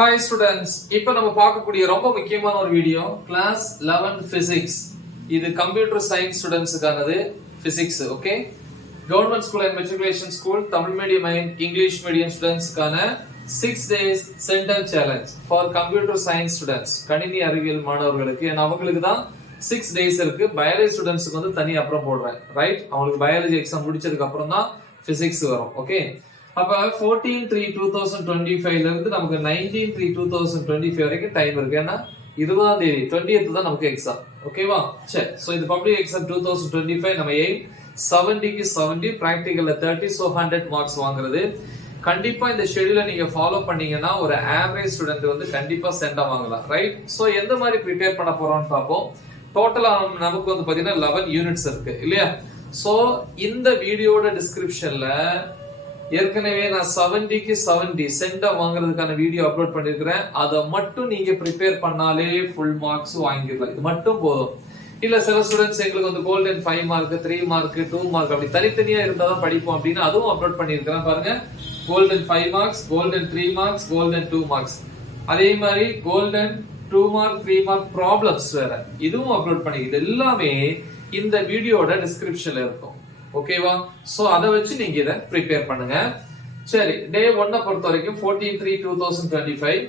Hi students, இப்போ நம்ம பார்க்கக்கூடிய ரொம்ப முக்கியமான ஒரு வீடியோ கிளாஸ் 11 physics. இது கம்ப்யூட்டர் சயின்ஸ் ஸ்டூடண்ட்ஸ்க்கானது physics, okay? Government school and matriculation school Tamil medium and English medium ஸ்டூடண்ட்ஸ்க்கான 6 days centum challenge for computer science students, கணினி அறிவியல் மாணவர்களுக்கு. ஏன்னா அவங்களுக்கு தான் 6 days இருக்கு. பயாலஜி ஸ்டூடண்ட்ஸ்க்கு வந்து தனி அப்புறம் போடுறேன், ரைட்? அவங்களுக்கு பயாலஜி எக்ஸாம் முடிச்சதுக்கு அப்புறம் தான் பிசிக்ஸ் வரும், ஓகே? அப்ப 14/3/2025 ல இருந்து நமக்கு 19/3/2025 வரைக்கும் டைம் இருக்கு. ஏன்னா 20ஆம் தேதி 20th தான் நமக்கு எக்ஸாம், ஓகேவா? சரி, சோ இது பப்ளிக் எக்ஸாம் 2025. நம்ம எய்ம் 70க்கு 70, பிராக்டிகல்ல 30, சோ 100 மார்க்ஸ் வாங்குறது. கண்டிப்பா இந்த ஷெட்யூலை நீங்க ஃபாலோ பண்ணீங்கன்னா ஒரு ஆவரேஜ் ஸ்டூடெண்ட் வந்து கண்டிப்பா சென்டா வாங்கலாம், ரைட்? சோ எந்த மாதிரி ப்ரிப்பேர் பண்ண போறோம்னு பார்ப்போம். டோட்டலா நமக்கு வந்து பாத்தீங்கன்னா 11 யூனிட்ஸ் இருக்கு இல்லையா? சோ இந்த வீடியோட டிஸ்கிரிப்ஷன்ல ஏற்கனவே நான் 70க்கு 70 சென்டா வாங்குறதுக்கான வீடியோ அப்லோட் பண்ணிருக்கிறேன். அதை மட்டும் நீங்க ப்ரிப்பேர் பண்ணாலே ஃபுல் மார்க்ஸ் வாங்கிடலாம். இது மட்டும் போதும். இல்ல சில ஸ்டூடெண்ட்ஸ் எங்களுக்கு வந்து கோல்டன் 5 மார்க், 3 மார்க், 2 மார்க் அப்படி தனித்தனியா இருந்தாதான் படிப்போம் அப்படின்னு அதுவும் அப்லோட் பண்ணிருக்கிறேன். பாருங்க, golden 5 marks, golden 3 marks, golden 2 marks, அதே மாதிரி கோல்டன் 2 மார்க், 3 மார்க் ப்ராப்ளம்ஸ் வேற, இதுவும் அப்லோட் பண்ணிக்கிது. எல்லாமே இந்த வீடியோட டிஸ்கிரிப்ஷன்ல இருக்கும், ஓகேவா? சோ அத வச்சு நீங்க இத ப்ரிப்பேர் பண்ணுங்க. சரி, டே 1 பொறுத்த வரைக்கும் 14/3/2025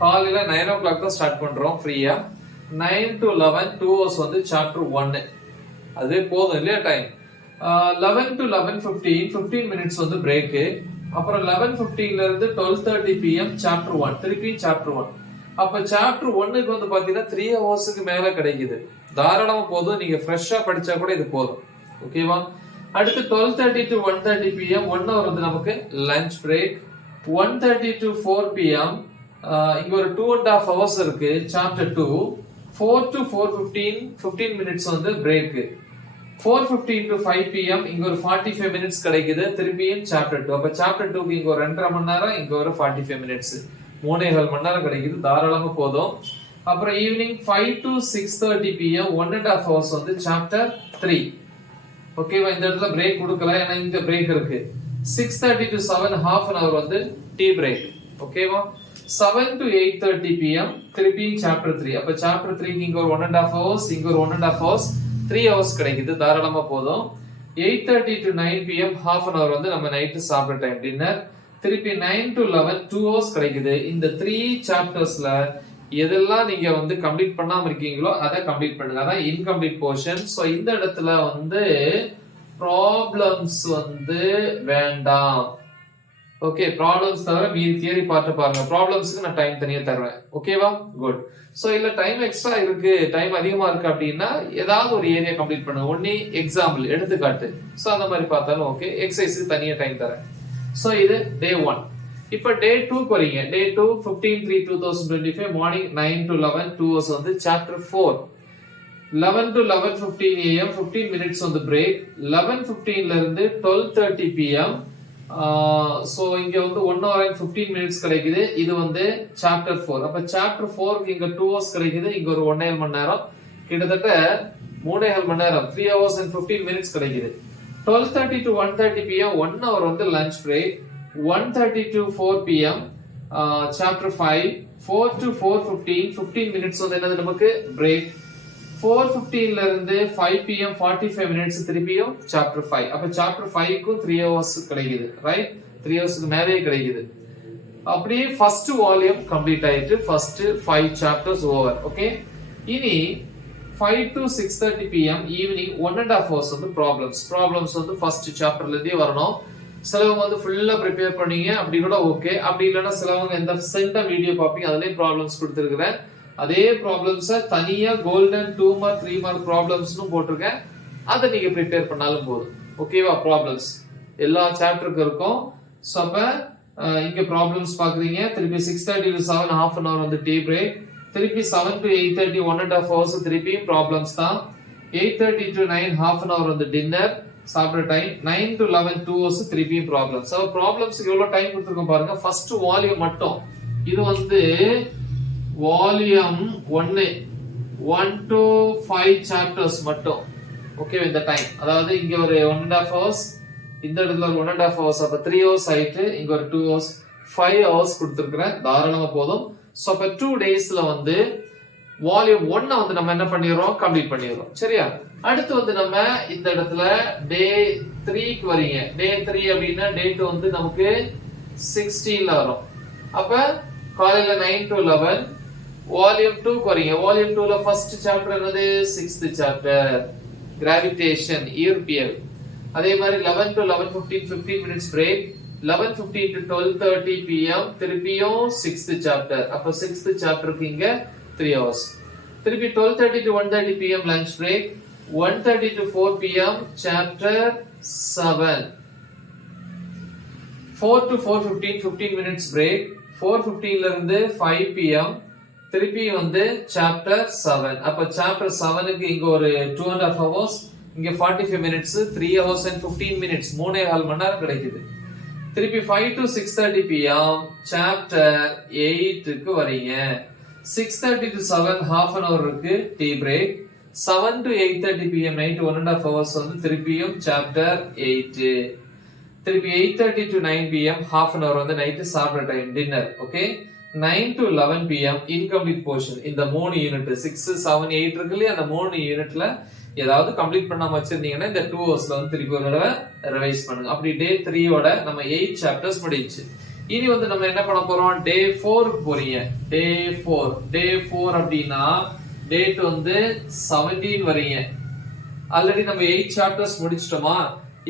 காலையில 9 o'clock தான் ஸ்டார்ட் பண்றோம் ஃப்ரீயா. 9 to 11 2 hours வந்து சாப்டர் 1, அதுவே போதும் இல்லையா டைம். 11 to 11:15 15 மினிட்ஸ் வந்து பிரேக். அப்புறம் 11:15 ல இருந்து 12:30 PM சாப்டர் 1, திருப்பி சாப்டர் 1. அப்ப சாப்டர் 1க்கு வந்து பாத்தீங்கன்னா 3 ஹவர்ஸ்க்கு மேல கிடைக்குது. தாராளமா போதும், நீங்க ஃப்ரெஷ்ஷா படிச்சா கூட இது போதும், ஓகேவா? அடுத்து 12:30 to 1:30 PM 1 hour வந்து நமக்கு லஞ்ச் பிரேக். 1:30 to 4 PM இங்க ஒரு 2.5 hours இருக்கு சாப்டர் 2. 4 to 4:15 15 மினிட்ஸ் வந்து பிரேக். 4:15 to 5 PM இங்க ஒரு 45 மினிட்ஸ் கிடைக்குது, திருப்பியும் சாப்டர் 2. அப்ப சாப்டர் 2க்கு இங்க ஒரு 2.5 மணி நேரம், இங்க ஒரு 45 மினிட்ஸ், 3.5 மணி நேரம் கிடைக்குது, தாராளமா போதும். அப்புறம் ஈவினிங் 5 to 6:30 PM 1.5 hours வந்து சாப்டர் 3, ஓகேவா? இந்த இடத்துல பிரேக் கொடுக்கல, ஏன்னா இங்க பிரேக் இருக்கு. 6:30 to 7 half an hour வந்து டீ பிரேக், ஓகேவா? 7 to 8:30 PM திருப்பி சாப்டர் 3. அப்ப சாப்டர் 3க்கு இங்க ஒரு 1.5 hours, இங்க ஒரு 1.5 hours, 3 hours கிடைக்குது, தாராளமா போதும். 8:30 to 9 PM half an hour வந்து நம்ம நைட் சாப்பிட்ற டைம், டின்னர். திருப்பி 9 to 11 2 hours கிடைக்குது. இந்த 3 சாப்டர்ஸ்ல எதெல்லாம் நீங்க வந்து கம்ப்ளீட் பண்ணாம இருக்கீங்களோ அதை கம்ப்ளீட் பண்ணுங்க, அதான் இன்கம்ப்ளீட் போர்ஷன். சோ இந்த இடத்துல வந்து ப்ராப்ளம்ஸ் வந்து வேண்டாம், ஓகே? ப்ராப்ளம்ஸ் தவிர மீதி தியரி பார்த்து பாருங்க. ப்ராப்ளம்ஸ்க்கு நான் டைம் தனியா தருவேன், ஓகேவா? குட். சோ இல்ல டைம் எக்ஸ்ட்ரா இருக்கு, டைம் அதிகமா இருக்கு அப்படின்னா ஏதாவது ஒரு ஏரியா கம்ப்ளீட் பண்ணுங்க. ஒண்ணு எக்ஸாம்பிள் எடுத்துக்காட்டு, சோ அந்த மாதிரி பார்த்தாலும் ஓகே. எக்ஸசைஸ்க்கு தனியா டைம் தரேன். சோ இது டே 1. இப்ப டே 2 க்கு வரீங்க. டே 2 15/3/2025 மார்னிங் 9 to 11 2 hours வந்து சாப்டர் 4. 11 to 11:15 AM 15 மினிட்ஸ் வந்து பிரேக். 11:15 ல இருந்து 12:30 PM சோ இங்க வந்து 1 hour and 15 மினிட்ஸ் கிடைக்குது. இது வந்து சாப்டர் 4. அப்ப சாப்டர் 4க்கு இங்க 2 hours கிடைக்குது, இங்க ஒரு 1.5 மணி நேரம், கிட்டத்தட்ட 3.5 மணி நேரம், 3 hours and 15 மினிட்ஸ் கிடைக்குது. 12:30 to 1:30 PM 1 hour வந்து lunch break. 1:30 to 4 PM chapter 5. 4 to 4:15 15 minutes வந்து என்னது நமக்கு பிரேக். 4:15 ல இருந்து 5 PM 45 மினிட்ஸ் திருப்பியும் சாப்டர் 5. அப்ப சாப்டர் 5க்கு 3 hours கிடைக்குது, ரைட்? 3 ஹவர்ஸ்க்கு மேலே கிடைக்குது. அப்படியே ஃபர்ஸ்ட் வால்யூம் கம்ப்ளீட் ஆயிட்டு ஃபர்ஸ்ட் 5 சாப்டர்ஸ் ஓவர், ஓகே? இனி 5 to 6:30 PM ஈவினிங் 1.5 hours வந்து ப்ராப்ளம்ஸ் வந்து ஃபர்ஸ்ட் சாப்டர்ல இருந்தே வரணும். சிலவங்க வந்து ஃபுல்லா ப்ரிப்பேர் பண்ணீங்க அப்படி கூட ஓகே, அப்படி இல்லைன்னா சிலவங்க இந்த சென்டம் வீடியோ பார்ப்பீங்க, அதுலயே ப்ராப்ளம்ஸ் கொடுத்துருக்கிறேன். அதே ப்ராப்ளம்ஸை தனியா கோல்டன் 2 மார்க் 3 மார்க் ப்ராப்ளம்ஸ்னு போட்டிருக்கேன், அதை நீங்க ப்ரிப்பேர் பண்ணாலும் போதும், ஓகேவா? ப்ராப்ளம்ஸ் எல்லா சாப்டருக்கு இருக்கும். ஸோ அப்ப இங்க ப்ராப்ளம்ஸ் பாக்குறீங்க. திருப்பி 6:30 to 7 half an hour வந்து டீ பிரேக். திருப்பி 7 to 8:30 1.5 hours திருப்பி ப்ராப்ளம்ஸ் தான். 8:30 to 9 half an hour வந்து டின்னர் சாப்பிட்ற டைம். 9 to 11 2 hours திருப்பி ப்ராப்ளம்ஸ். அப்ப ப்ராப்ளம்ஸ்க்கு எவ்வளவு டைம் கொடுத்துருக்கோம் பாருங்க. ஃபர்ஸ்ட் வால்யூம் மட்டும் இது வந்து வால்யூம் 1 to 5 சாப்டர்ஸ் மட்டும், ஓகே? இந்த டைம் அதாவது இங்க ஒரு 1.5 hours, இந்த இடத்துல ஒரு 1.5 hours, அப்ப 3 hours ஆயிட்டு இங்க ஒரு 2 hours. 5 hours கொடுத்திருக்கிறேன், தாராளமா போதும். சோ அப்ப 2 daysல வந்து வால்யூம் 1 வந்து நம்ம என்ன பண்ணிடுறோம், கம்ப்ளீட் பண்ணிடுறோம். சரியா? அடுத்து வந்து நம்ம இந்த இடத்துல டே 3க்கு வரீங்க. டே 3 அப்படின்னா டே 2 வந்து நமக்கு 16ல வரும். அப்ப காலையில 9 to 11 வால்யூம் 2க்கு வரீங்க. வால்யூம் 2ல ஃபர்ஸ்ட் சாப்டர் என்னது, 6th சாப்டர் கிராவிடேஷன், ஈர்ப்பியல். அதே மாதிரி 11 to 11:15 15 minutes break. 11:15 to 12:30 pm திருப்பியும் 6th சாப்டர். அப்ப 6th சாப்டருக்கு இங்க 3 hours. திருப்பி 12:30 to 1:30 pm lunch break. 1:30 to 4 pm chapter 7. 4 to 4:15 15 minutes break. 4:15 ல இருந்து 5 pm திருப்பி வந்து chapter 7. அப்ப chapter 7க்கு இங்க ஒரு 2.5 hours, இங்க 45 minutes, 3 hours and 15 minutes, 3.5 மணி நேரம் கிடைக்குது. திருப்பி 5 to 6:30 pm chapter 8க்கு வரீங்க. 6:30 to 7 half an hour இருக்கு, tea break. 7 to 8:30 pm night 1.5 hours வந்து திருப்பியும் chapter 8. திருப்பி 8:30 to 9 pm half an hour வந்து நைட் சாப்பிடுற time, dinner. Okay. 9 to 11 pm incomplete portion. இந்த 3 யூனிட் 6 7 8 இருக்கு இல்லையா, அந்த 3 யூனிட்ல ஏதாவது கம்ப்ளீட் பண்ணாம வச்சிருந்தீங்கன்னா இந்த 2 ஹவர்ஸ்ல வந்து திருப்பி ஒரு தடவை ரிவைஸ் பண்ணுங்க. அப்படி டே 3 ஓட நம்ம 8 சாப்டர்ஸ் முடிஞ்சிச்சு. இனி வந்து நம்ம என்ன பண்ண போறோம், டே 4க்கு போறீங்க. டே 4 அப்படின்னா டேட் வந்து 17 வரீங்க. ஆல்ரெடி நம்ம 8 சாப்டர்ஸ் முடிச்சிட்டோமா,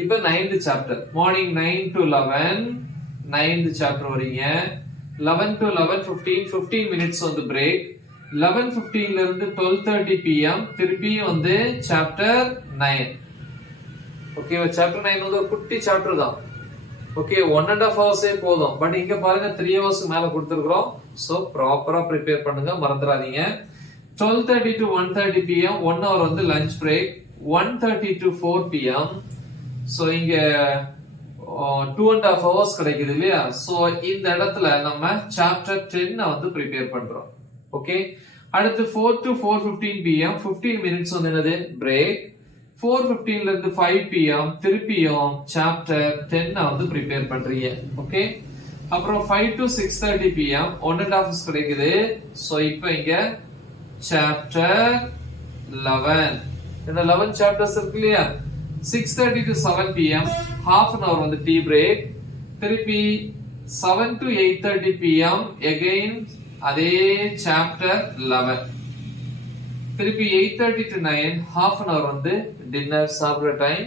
இப்போ 9th chapter. Morning 9 to 11 9th chapter வரீங்க. 11 to 11:15 15 minutes வந்து பிரேக். 11:15 ல இருந்து 12:30 pm திருப்பியும் வந்து சாப்டர் 9. ஓகேவா? சாப்டர் 9 வந்து ஒரு குட்டி சாப்டர் தான். ஓகே, 1.5 hours போதும். பட் இங்க பாருங்க 3 hours மேல கொடுத்திருக்கோம். சோ ப்ராப்பரா ப்ரிப்பேர் பண்ணுங்க, மறந்துடாதீங்க. 12:30 to 1:30 pm 1 hour வந்து lunch break. 1:30 to 4 pm so இங்க 2.5 hours கிடைக்குது இல்லையா. சோ இந்த இடத்துல நம்ம சாப்டர் 10 வந்து ப்ரிப்பேர் பண்றோம். ஓகே. அடுத்து 4 to 4:15 pm 15 minutes வந்து என்னது, பிரேக். 4:15 ல இருந்து 5 pm திருப்பியும் சாப்டர் 10 வந்து ப்ரிப்பேர் பண்றீங்க. ஓகே. அப்புறம் 5 to 6:30 pm 1.5 hours கிடைக்குது. சோ இப்போ இங்க சாப்டர் 11 இந்த 11 சாப்டர்ஸ் இருக்கு இல்லையா. 6:30 to 7 pm half an hour வந்து டீ பிரேக். திருப்பி 7 to 8:30 pm again அதே சாப்டர் 11. திருப்பி 8:30 to 9 half an hour வந்து டின்னர் சாப்பிடுற டைம்.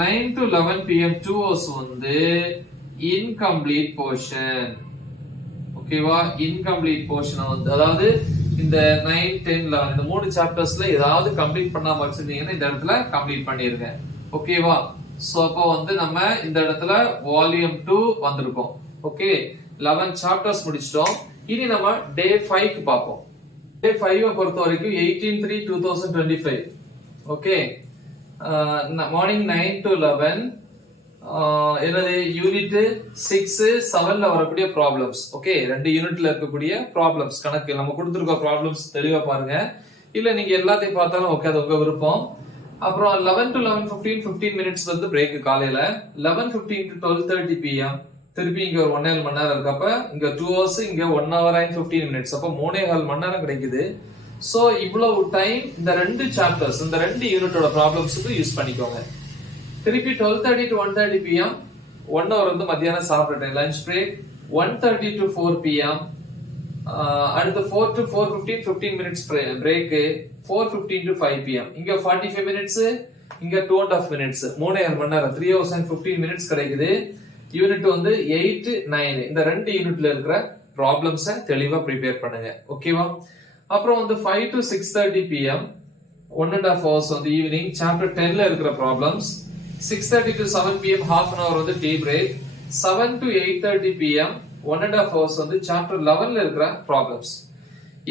9 to 11 pm 2 hours வந்து incomplete portion. ஓகேவா? incomplete portion வந்து அதாவது இந்த 9 10 11 இந்த 3 சாப்டர்ஸ்ல ஏதாவது கம்ப்ளீட் பண்ணாம வச்சிருந்தீங்கன்னா இந்த இடத்துல கம்ப்ளீட் பண்ணிருங்க. ஓகேவா? சோ அப்போ வந்து நம்ம இந்த இடத்துல வால்யூம் 2 வந்திருக்கோம். ஓகே, 11 சாப்டர்ஸ் முடிச்சிட்டோம். இனி நம்ம டே 5க்கு பாப்போம். டே 5 பொறுத்த வரைக்கும் 18/3/2025. ஓகே, மார்னிங் 9 to 11 என்னது யூனிட் 6 7ல வரக்கூடிய ப்ராப்ளம்ஸ். ஓகே, ரெண்டு யூனிட்ல இருக்கக்கூடிய ப்ராப்ளம்ஸ் கணக்கு நம்ம கொடுத்திருக்க ப்ராப்ளம்ஸ் தெளிவா பாருங்க. இல்ல நீங்க எல்லாத்தையும் பார்த்தாலும் ஓகே, அது உங்க விருப்பம். அப்புறம் 11 to 11:15 15 minutes வந்து பிரேக் காலையில. 11:15 to 12:30 pm திருப்பி இங்க ஒரு 1.5 மணி நேரம் இருக்கப்ப இங்க 2 hours இங்க 1 hour and 15 minutes அப்ப 3.5 மணி நேரம் கிடைக்குது. சோ இவ்வளவு டைம் இந்த ரெண்டு சாப்டர்ஸ் இந்த ரெண்டு யூனிட்டோட ப்ராப்ளம்ஸ்க்கு யூஸ் பண்ணிக்கோங்க. திருப்பி 12:30 to 1:30 pm 1 hour வந்து மத்தியானம் சாப்பிடுறேன் லஞ்ச் பிரேக். 1:30 to 4 pm அடுத்து 4 to 4:15 15 minutes break. 4:15 to 5 pm இங்க 45 minutes இங்க 2.5 minutes 3.5 மணி நேரம் 3 hours and 15 minutes கிடைக்குது. யூனிட் வந்து 8 9 இந்த ரெண்டு யூனிட்ல இருக்கிற ப்ராப்ளம்ஸ தெளிவா ப்ரிப்பேர் பண்ணுங்க. ஓகேவா? அப்புறம் வந்து 5 to 6:30 pm 1.5 hours வந்து ஈவினிங் சாப்டர் 10ல இருக்கிற problems. 6:30 to 7 pm half an hour வந்து tea break. 7 to 8:30 pm 1.5 hours வந்து சாப்டர் 11ல இருக்கிற problems.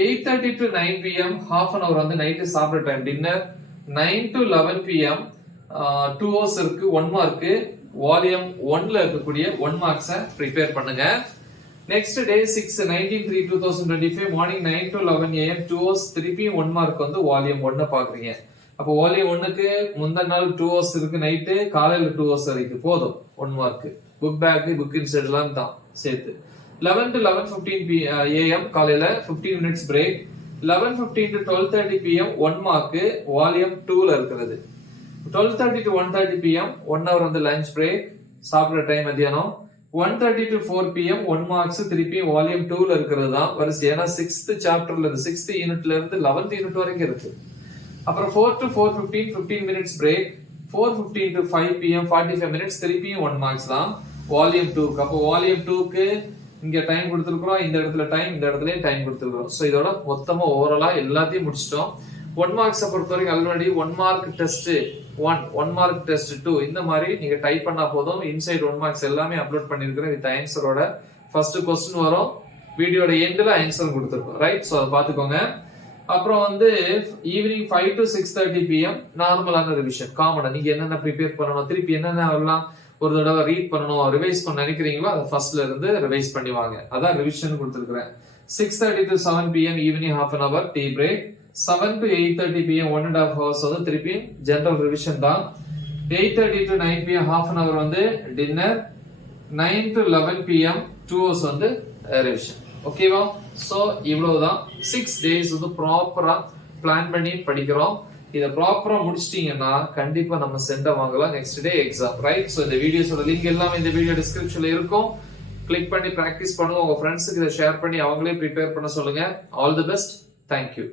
8:30 to 9 pm half an hour வந்து நைட் சாப்பிடுற time dinner. 9 to 11 pm 2 hours இருக்கு 1 மார்க். வால்யூம் 1ல இருக்கக்கூடிய 1 மார்க்ஸை prepare பண்ணுங்க. Next day 6 19/3/2025 morning 9 to 11 am 2 hours திருப்பி 1 mark வந்து வால்யூம் 1 பாக்குறீங்க. அப்போ வால்யூம் 1க்கு முந்தின நாள் 2 hours இருக்கு, நைட்டு காலையில 2 hours வரைக்கும் போதும் 1 mark. Book back book inside எல்லாம் தான் சேர்த்து. 11 to 11:15 AM காலையில 15 minutes break. 11:15 to 12:30 PM 1 mark volume 2ல இருக்கிறது. 12:30 to 1:30 PM 1 hour வந்து லஞ்ச் பிரேக், சாப்பிடுற டைம் மத்தியானம். 1:30 to 4 PM 1 marks திருப்பி வால்யூம் 2ல இருக்கிறது தான் வரிசை. ஏன்னா 6th சாப்டர்ல இருந்து 6th யூனிட்ல இருந்து 11th யூனிட் வரைக்கும் இருக்கு. அப்புறம் 4 to 4:15 15 minutes break. 4:15 to 5 PM 45 minutes திருப்பியும் 1 marks தான் வால்யூம் 2. அப்போ வால்யூம் 2க்கு இங்க டைம் கொடுத்திருக்கிறோம், இந்த இடத்துல டைம், இந்த இடத்துலயும் டைம் கொடுத்திருக்கிறோம். சோ இதோட மொத்தமா ஓவராலா எல்லாத்தையும் முடிச்சிட்டோம். 1 மார்க்ஸ் பொறுத்த வரைக்கும் already 1 mark test 1 mark test 2 இந்த மாதிரி நீங்க டைப் பண்ணா போதும். இன்சைட் 1 மார்க்ஸ் எல்லாமே அப்லோட் பண்ணிருக்கிறேன் வித் ஆன்சரோட. ஃபர்ஸ்ட் क्वेश्चन வரும், வீடியோட எண்ட்ல ஆன்சர் கொடுத்திருக்கோம், ரைட்? சோ அதை பாத்துக்கோங்க. அப்புறம் வந்து ஈவினிங் 5 to 6:30 PM நார்மலான ரிவிஷன், காமனா நீங்க என்னென்ன ப்ரிப்பேர் பண்ணணும், திருப்பி என்னென்ன எல்லாம் ஒரு தடவை ரீட் பண்ணணும், ரிவைஸ் பண்ண நினைக்கிறீங்களோ அதை ஃபர்ஸ்ட்ல இருந்து ரிவைஸ் பண்ணிவாங்க. அதான் ரிவிஷன் கொடுத்திருக்கிறேன். 6:30 to 7 PM evening half an hour tea break. 7 to 8:30 PM 1.5 hours வந்து திருப்பி ஜெனரல் ரிவிஷன் தான். 8:30 to 9 PM half an hour வந்து டின்னர். 9 to 11 PM 2 hours வந்து ரிவிஷன். ஓகேவா? சோ இவ்வளவுதான். 6 days வந்து ப்ராப்பரா பிளான் பண்ணி படிக்கிறோம். இத ப்ராப்பரா முடிச்சிட்டீங்கன்னா கண்டிப்பா நம்ம சென்ட வாங்கலாம் next day exam, right? So இந்த வீடியோஸோட லிங்க் எல்லாமே இந்த வீடியோ டிஸ்கிரிப்ஷன்ல இருக்கும். கிளிக் பண்ணி பிராக்டிஸ் பண்ணுங்க. உங்க ஃப்ரெண்ட்ஸுக்கு இதை ஷேர் பண்ணி அவங்களே ப்ரிப்பேர் பண்ண சொல்லுங்க. All the best. தேங்க்யூ.